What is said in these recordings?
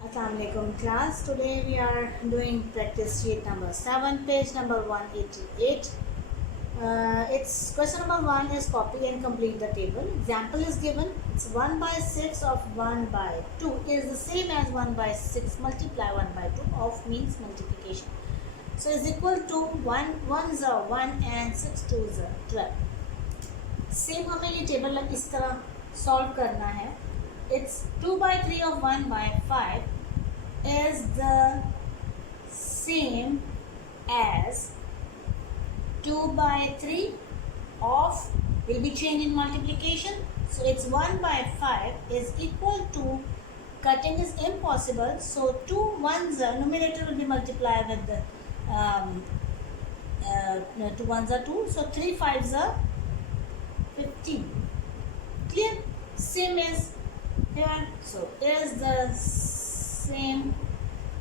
Assalamualaikum class. Today we are doing practice sheet number 7, page number 188. It's question number 1 is copy and complete the table. Example is given. It's 1 by 6 of 1 by 2 is the same as 1 by 6 multiply 1 by 2 of means multiplication. So is equal to 1 1s are 1 and 6 2s are 12. Same हमें ये table इस तरह solve करना है. It's 2 by 3 of 1 by 5 is the same as 2 by 3 of, will be changed in multiplication. So it's 1 by 5 is equal to, cutting is impossible, so 2 1s are, numerator will be multiplied with the 2 1s are 2, so 3 5s are 15. Clear? Same as here. So is the same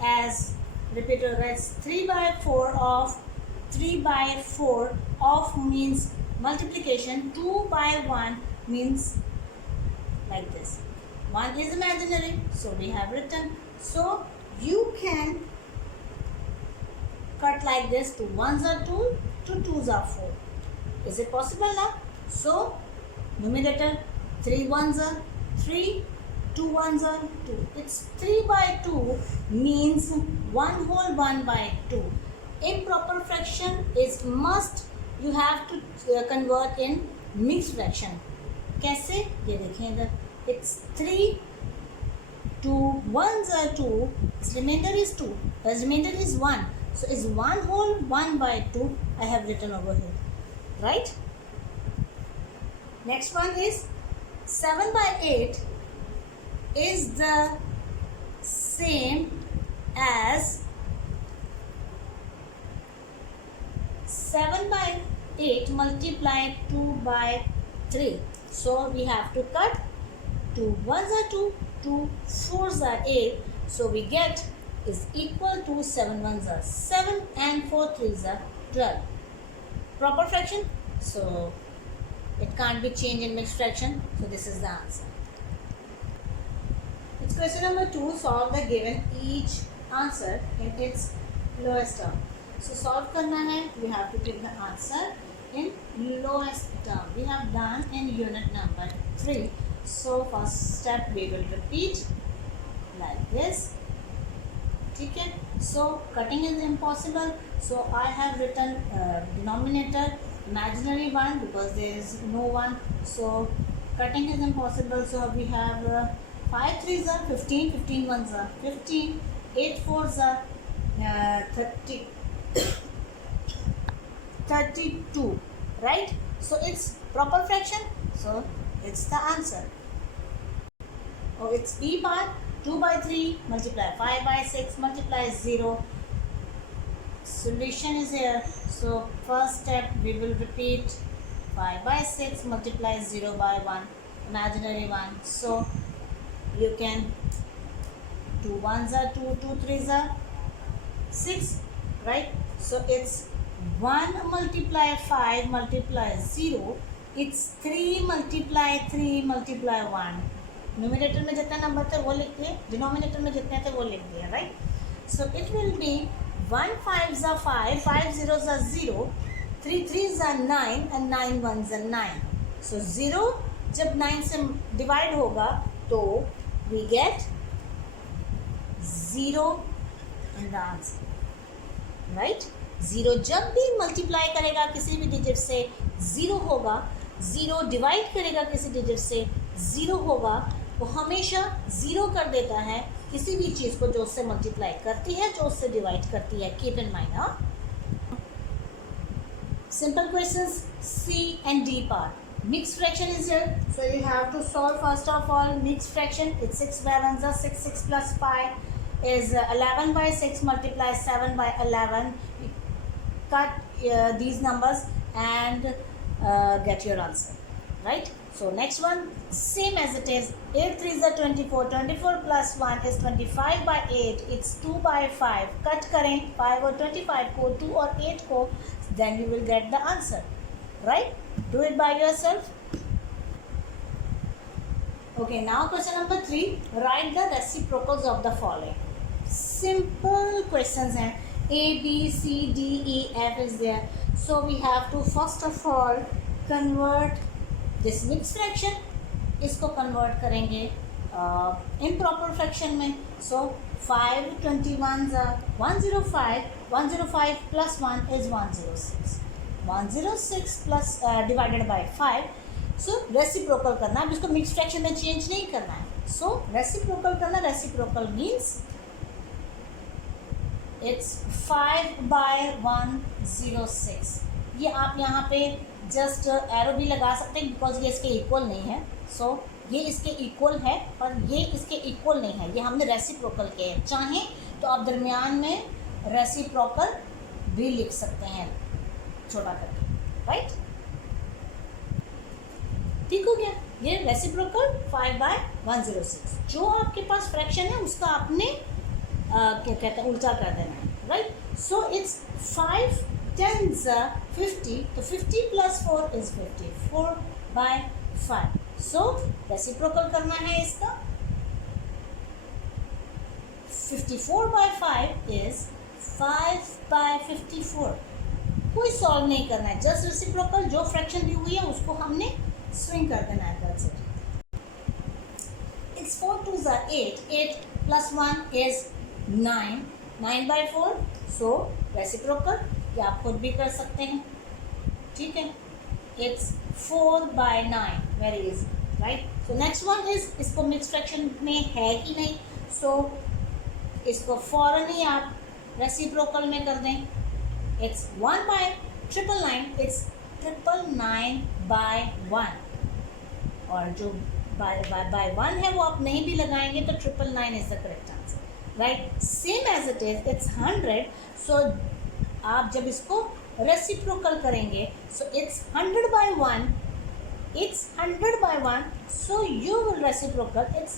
as, repeater writes 3 by 4 of, 3 by 4 of means multiplication, 2 by 1 means like this. 1 is imaginary, so we have written. So you can cut like this, 2 1s are 2, 2 2s are 4. Is it possible now? So numerator 3 1s are 3, 2 1s are 2. It's 3 by 2 means 1 whole 1 by 2. Improper fraction is must, you have to convert in mixed fraction. कैसे? ये देखें इधर. It's 3, 2 1s are 2, its remainder is 2, its remainder is 1. So it's 1 whole 1 by 2 I have written over here. Right? Next one is 7 by 8 is the same as 7 by 8 multiplied 2 by 3. So we have to cut, 2 1s are 2, 2 4s are 8. So we get is equal to 7 1s are 7 and 4 3s are 12. Proper fraction. So it can't be changed in mixed fraction. So this is the answer. It's question number 2. Solve the given each answer in its lowest term. So solve करना है. We have to give the answer in lowest term. We have done in unit number 3. So first step we will repeat like this. ठीक है. So cutting is impossible. So I have written denominator imaginary one because there is no one. So cutting is impossible. So we have 5 3s are 15, 15 1s are 15, 8 4s are 30, 32. Right? So it's proper fraction. So it's the answer. Oh, it's B part. 2 by 3 multiply 5 by 6 multiply 0. Solution is here. So first step we will repeat 5 by 6 multiply 0 by 1, imaginary 1. So you can 2 1s are 2, 2 3s are 6, right? So it's 1 multiply 5 multiply 0. It's 3 multiply 3 multiply 1. Numerator में जितना number थे वो लिख दिए, denominator में जितने थे वो लिख दिए. Right? So it will be 1 5s are 5, 5 0s are 0, 3 3s are 9 and 9 1s are 9. So 0 जब 9 से डिवाइड होगा तो we get 0 in the answer. Right? 0 जब भी मल्टीप्लाई करेगा किसी भी डिजिट से 0 होगा, 0 डिवाइड करेगा किसी डिजिट से 0 होगा. वो हमेशा 0 कर देता है किसी भी चीज़ को जो उससे मल्टीप्लाई करती है, जो उससे डिवाइड करती है. Keep in mind. हाँ, simple questions C and D part. Mixed fraction is here, so you have to solve first of all mixed fraction. It's 6 by 1 is 6, 6 plus 5 is 11 by 6 multiply 7 by 11. Cut these numbers and get your answer. Right? So next one same as it is. 8 3s are 24, 24 plus 1 is 25 by 8. It's 2 by 5. cut करें 5 और 25 को, 2 और 8 को, then you will get the answer. Right? Do it by yourself. Okay, now question number 3. Write the reciprocals of the following. Simple questions हैं. A, B, C, D, E, F is there. So we have to first of all convert this mixed fraction. इसको convert करेंगे improper fraction में. So 5 21s are 105. 105 plus 1 is 106. 106 plus divided by 5. So reciprocal करना, अब इसको mix fraction में change नहीं करना है. सो रेसिप्रोकल करना, रेसिप्रोकल मीन्स इट्स 5/106. ये आप यहाँ पे जस्ट एरो भी लगा सकते हैं बिकॉज ये इसके इक्वल नहीं है. सो ये इसके इक्वल है पर ये इसके इक्वल नहीं है. ये हमने रेसिप्रोकल किए हैं. चाहें तो आप दरमियान में रेसिप्रोकल भी लिख सकते हैं छोटा करके. राइट, ठीक हो गया. ये रेसिप्रोकल 5/106. जो आपके पास फ्रैक्शन है उसका आपने क्या कहते हैं उल्टा कर देना है. Right, so it's 5 10s 50. तो 50 plus 4 is 50. 4/5. सो रेसिप्रोकल करना है इसका. 54/5 is 5/54. कोई सॉल्व नहीं करना है, जस्ट रेसिप्रोकल जो फ्रैक्शन दी हुई है उसको हमने स्विंग कर देना है. That's it. It's 4 2s are 8. 8 plus 1 is 9. 9/4. So reciprocal ये आप खुद भी कर सकते हैं. ठीक है, it's 4/9. Very easy. Right, so next one is, इसको मिक्स फ्रैक्शन में है कि नहीं. सो इसको फौरन ही आप रेसिप्रोकल में कर दें. इट्स 1/999. इट्स 999/1. और जो बाय 1 है वो आप नहीं भी लगाएंगे तो 999 is the correct answer. Right, same as it is it's 100. So आप जब इसको रेसिप्रोकल करेंगे so it's 100/1. It's 100/1. So you will reciprocal it's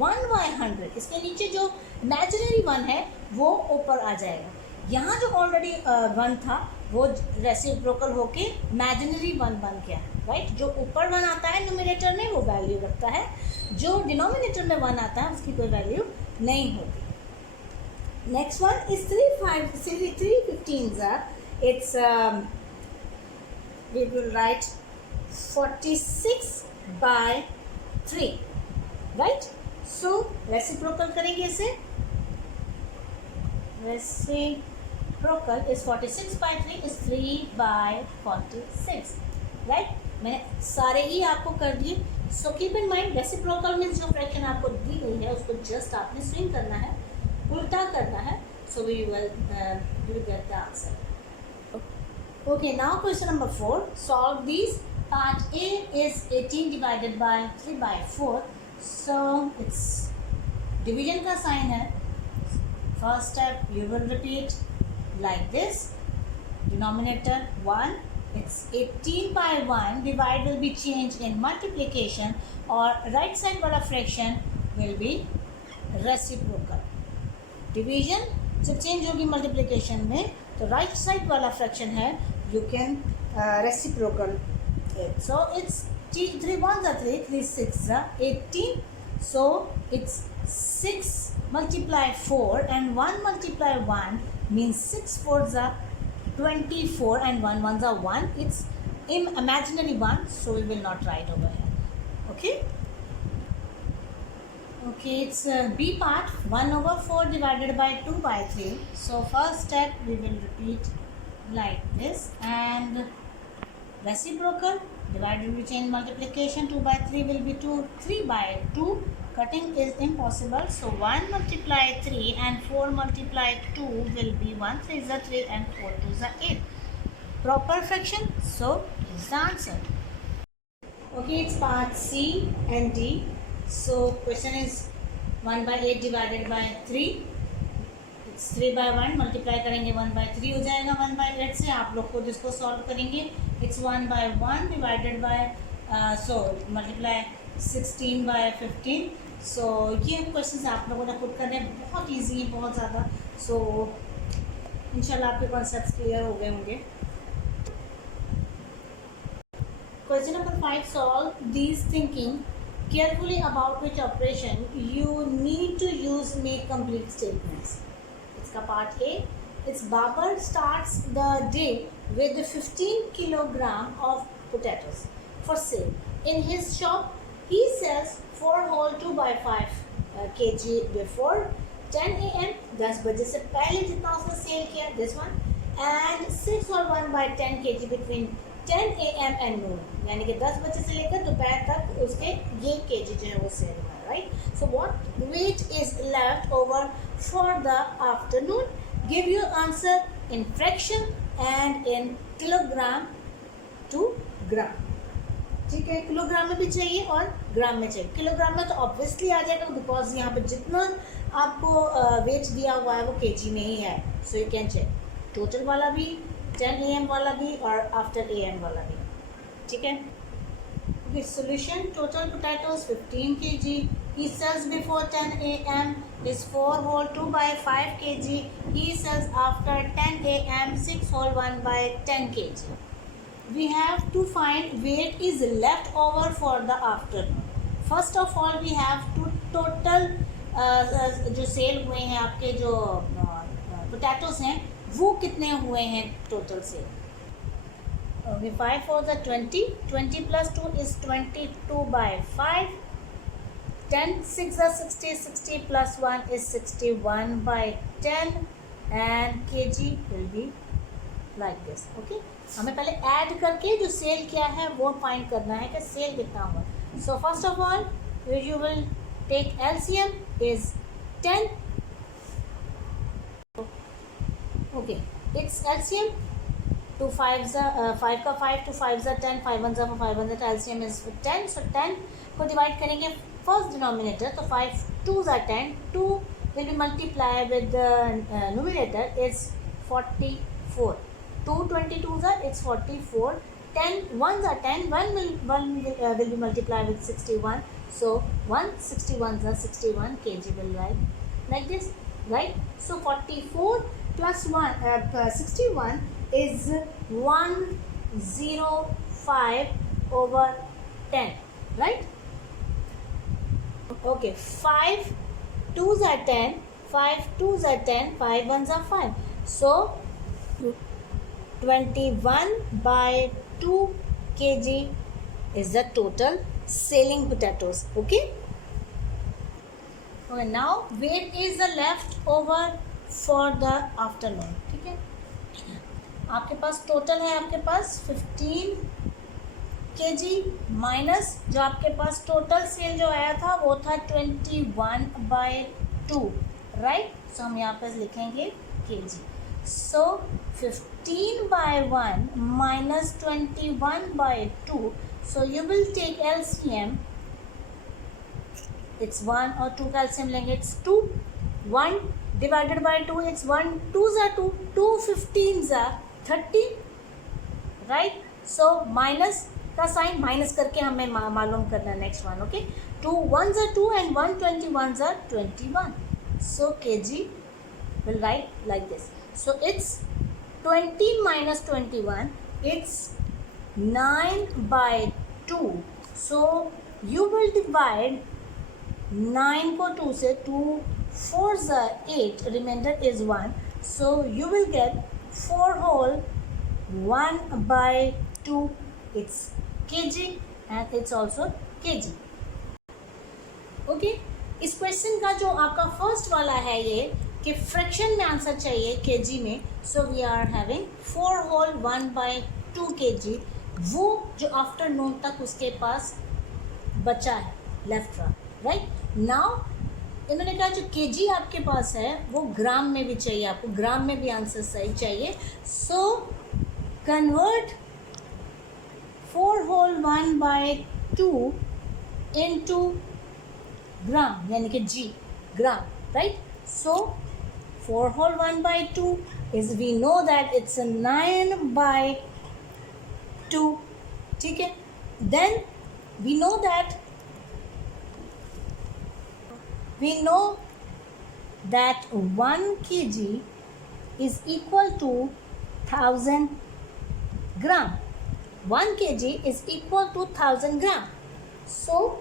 1/100. इसके नीचे जो इमेजिनरी 1 है वो ऊपर आ जाएगा. यहाँ जो ऑलरेडी 1 था वो रेसिप्रोकल होके इमेजिनरी 1 बन गया. राइट, जो ऊपर 1 आता है न्यूमरेटर में वो वैल्यू रखता है, जो डिनोमिनेटर में 1 आता है उसकी कोई वैल्यू नहीं होती. Next one is 315s are. It's we will write 46/3. Right, so reciprocal करेंगे इसे. Reciprocal is 46/3 is 3/46. राइट, मैंने सारे ही आपको कर दिए. So keep in mind reciprocal means जो फ्रैक्शन आपको दी गई है उसको जस्ट आपने स्विंग करना है, उल्टा करना है. So we will get the answer. Okay, now question number 4. Solve these. Part A is 18 divided by 3/4. So it's division का sign है. First step you will repeat like this. Denominator 1. It's 18/1. Divide will be changed in multiplication और right side वाला fraction will be reciprocal. Division जब change होगी multiplication में तो right side वाला fraction है you can reciprocal it. So it's 3 1s are 3, 3 6s are 18. So it's 6 multiply 4 and 1 multiply 1 means 6 4s are 24 and 1 1s are 1. It's imaginary 1, so we will not write over here. Okay. Okay, it's B part. 1/4 divided by 2/3. So first step we will repeat like this, and reciprocal divided will change multiplication. 2/3 will be 2. 3/2 cutting is impossible, so 1 multiply 3 and 4 multiply 2 will be 1 3s are 3 and 4 2s are 8. Proper fraction, so is the answer. Okay, it's part C and D. So question is 1/8 divided by 3. It's 3/1 multiply करेंगे 1/3 हो जाएगा. 1/8 से आप लोग खुद इसको solve करेंगे. It's 1/1 divided by so multiply 16/15. सो ये क्वेश्चन आप लोगों ने खुद करने बहुत ईजी है, बहुत ज़्यादा. सो इंशाल्लाह आपके कॉन्सेप्ट्स क्लियर हो गए होंगे. Question number 5. Solve these thinking carefully about which operation you need to use make complete statements. इसका part A. It's Babar starts the day with 15 kilogram of potatoes for sale. In his shop, he sells 4 whole 2 by 5 kg before 10 a.m. 10 बजे से पहले जितना उसने cell किया, this one, and 6 whole 1 by 10 kg between 10 a.m. and noon, यानी कि 10 बजे से लेकर दोपहर तक उसके ये kg जो है वो सेल हुआ है, right? So what weight is left over for the afternoon? Give your answer in fraction and in kilogram to gram. ठीक है, किलोग्राम में भी चाहिए और ग्राम में चाहिए. किलोग्राम में तो ऑब्वियसली आ जाएगा बिकॉज यहाँ पे जितना आपको वेट दिया हुआ है वो केजी में ही है. So you can check total वाला भी, 10 AM वाला भी और आफ्टर AM वाला भी. ठीक है. Solution: total potatoes 15 kg. He sells before 10 AM is 4 whole 2 by 5 kg. He sells after 10 AM 6 whole 1 by 10 kg. We have to find weight is left over for the afternoon. First of all we have to total जो cell हुए हैं आपके जो potatoes हैं वो कितने हुए हैं total sale. Okay, 5 for the 20. 20 plus 2 is 22 by 5. 10, 6 are 60. 60 plus 1 is 61 by 10. And kg will be like this. Okay. हमें पहले ऐड करके जो सेल किया है वो फाइंड करना है कि सेल कितना हुआ. So first of all, you will take LCM is 10. Okay, it's LCM. 2 5s are 5 का 5 to 5s are 10, 5 1s are 5 1s, LCM is 10. So 10 को डिवाइड करेंगे फर्स्ट डिनोमिनेटर, तो 5 2s are 10. 2 will be multiplied with the numerator is 44. 2 22s are it's 44. 10 1s are 10. 1 will be multiplied with 61. So 161s are 61 kg will write like this, right? So 44 plus 61 is 105 over 10, right? Okay, 5 2s are 10, 5 2s are 10, 5 1s are 5. So 21 by 2 kg is the total selling potatoes. Okay. Okay, now weight is the left over for the afternoon. ठीक है. आपके पास total है आपके पास 15 kg minus जो आपके पास total sale जो आया था वो था 21 by 2, राइट. सो हम यहाँ पे लिखेंगे kg. So 15 by 1 minus 21 by 2. So you will take LCM. It's 1 और 2 का LCM लेंगे, it's 2. 1 divided by 2, it's 1 2s are 2, 2 15s are 30, right. So minus का साइन माइनस करके हमें मालूम करना है next one. Okay, 2 1s are 2 and 1 21s are 21. So kg will write like this. So it's 20 minus 21, it's 9 by 2. So you will divide 9 को 2 से, 2 4s are 8, remainder is 1. So you will get 4 whole 1 by 2. It's kg and it's also kg. Okay, इस question का जो आपका first वाला है ये कि फ्रैक्शन में आंसर चाहिए kg में. So we are having 4 whole 1 by 2 kg. वो जो आफ्टरनून तक उसके पास बचा है लेफ्ट रहा, राइट. नाउ इन्होंने कहा जो kg आपके पास है वो ग्राम में भी चाहिए, आपको ग्राम में भी आंसर सही चाहिए. So convert 4 whole 1 by 2 into ग्राम, यानी कि g gram, right. So 4 whole 1 by 2 is, we know that it's a 9 by 2. ठीक है. Then we know that 1 kg is equal to 1000 gram. 1 kg is equal to 1000 gram. So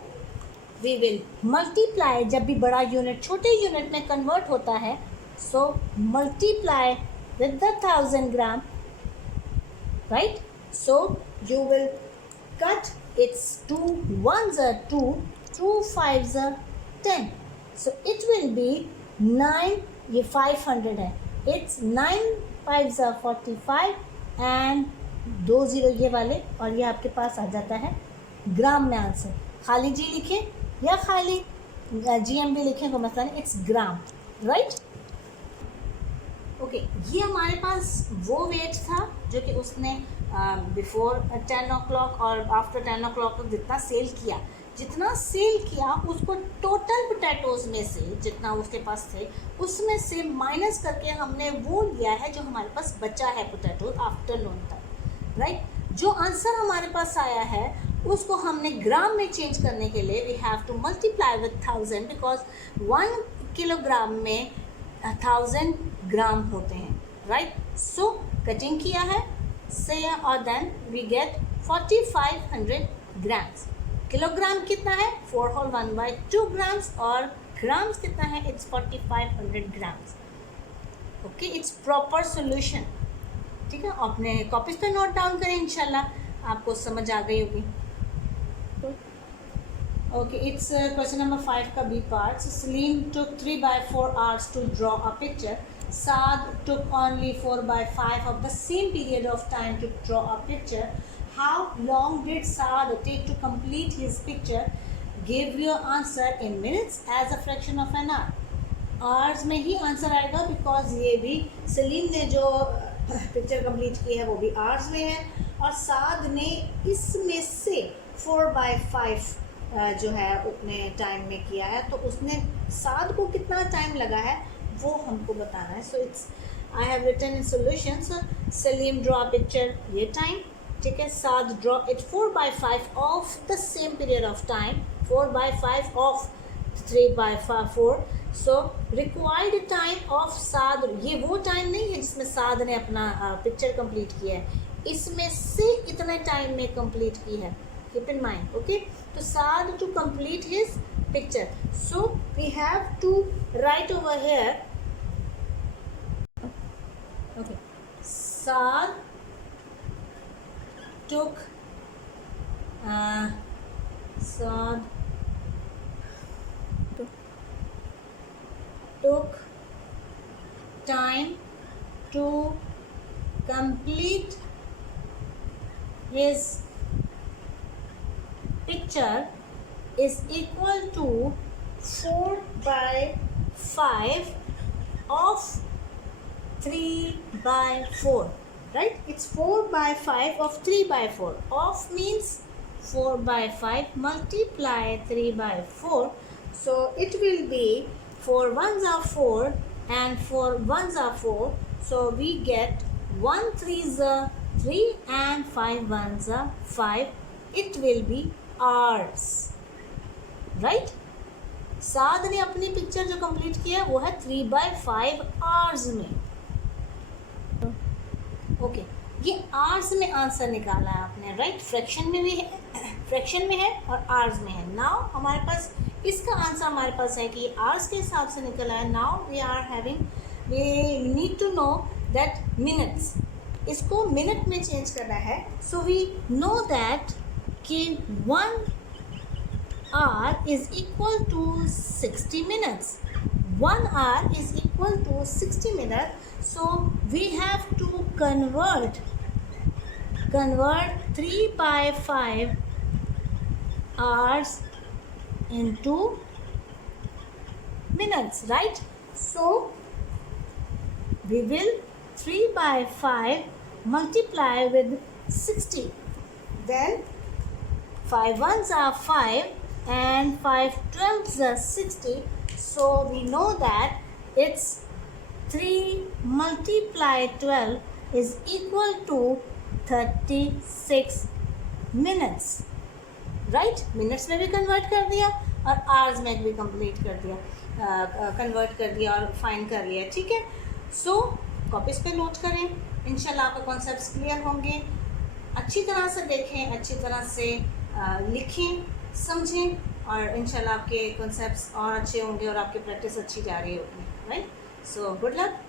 we will multiply, जब भी बड़ा unit छोटे unit में convert होता है, so multiply with the 1000 gram, right? So you will cut its 2 1s are 2, 2 5s are 10, so it will be 9, ये 500 है, it's 9 5s are 45 and 2 0 ये वाले, और ये आपके पास आ जाता है ग्राम में आंसर। खाली जी लिखें या खाली GM भी लिखें, कोई मसला नहीं, इट्स ग्राम, राइट? ओके, ये हमारे पास वो वेट था जो कि उसने बिफोर 10 o'clock और आफ्टर 10 o'clock तक जितना सेल किया उसको टोटल पोटैटोज़ में से जितना उसके पास थे उसमें से माइनस करके हमने वो लिया है जो हमारे पास बचा है पोटैटोज आफ्टरनून तक, राइट? जो आंसर हमारे पास आया है उसको हमने ग्राम में चेंज करने के लिए we have to multiply with 1000 because 1 kilogram में 1000 ग्राम होते हैं, राइट? सो कटिंग किया है से और then we get 4500 grams. Kilogram कितना है 4 होल 1/2 ग्राम्स, और ग्राम्स कितना है it's 4500 grams. Okay, it's proper solution, ठीक है? अपने कॉपीज पे नोट डाउन करें, इंशाल्लाह आपको समझ आ गई होगी। Okay, it's question number 5 का B part. So Salim took 3/4 hours to draw a picture. Saad took only 4/5 of the same period of time to draw a picture. How long did Saad take to complete his picture? Give your answer in minutes as a fraction of an hour. Hours में ही answer आएगा because ये भी सलीम ने जो picture complete की है वो भी आवर्स में है, और साद ने इसमें से 4/5 जो है उतने टाइम में किया है, तो उसने साद को कितना टाइम लगा है वो हमको बताना है। So it's I have written in solutions, Salim draw picture ये टाइम, ठीक है? Saad draw it 4/5 of the same period of time, 4/5 of 3/4, so required time of Saad, ये वो टाइम नहीं है जिसमें साद ने अपना पिक्चर कंप्लीट किया है, इसमें से इतने टाइम में कंप्लीट की है, keep in mind, okay? So Saad to complete his picture, so we have to write over here, okay, Saad took time to complete his picture is equal to 4/5 of 3/4, right? It's 4/5 of 3/4. Of means 4/5 multiply 3/4, so it will be 4 1s are 4 and 4 1s are 4, so we get 1 3s are 3 and 5 1s are 5. It will be hours, right? साद ने अपनी picture जो complete किया है वो है 3/5 hours में। Okay, ये hours में आंसर निकाला है आपने, राइट? फ्रैक्शन में भी है, फ्रैक्शन में है और आवर्स में है। नाउ हमारे पास इसका आंसर हमारे पास है कि आवर्स के हिसाब से निकला है। Now we need to know that minutes, इसको मिनट में चेंज करना है। सो वी नो दैट कि 1 hour is equal to 60 minutes. 1 hour is equal to 60 minutes. So we have to convert 3/5 hours into minutes, right? So we will 3/5 multiply with 60. Then 5 1s are 5 and 5 12s are 60. So we know that it's 3 multiply 12 is equal to 36 minutes, right? Minutes में भी convert कर दिया और hours में भी complete कर दिया, convert कर दिया और फाइन कर लिया, ठीक है? सो कॉपीज पे नोट करें, इंशाल्लाह आपको कॉन्सेप्ट्स क्लियर होंगे। अच्छी तरह से देखें, अच्छी तरह से लिखें, समझें, और इंशाल्लाह आपके कॉन्सेप्ट्स और अच्छे होंगे और आपकी प्रैक्टिस अच्छी जा रही होगी, राइट? So good luck.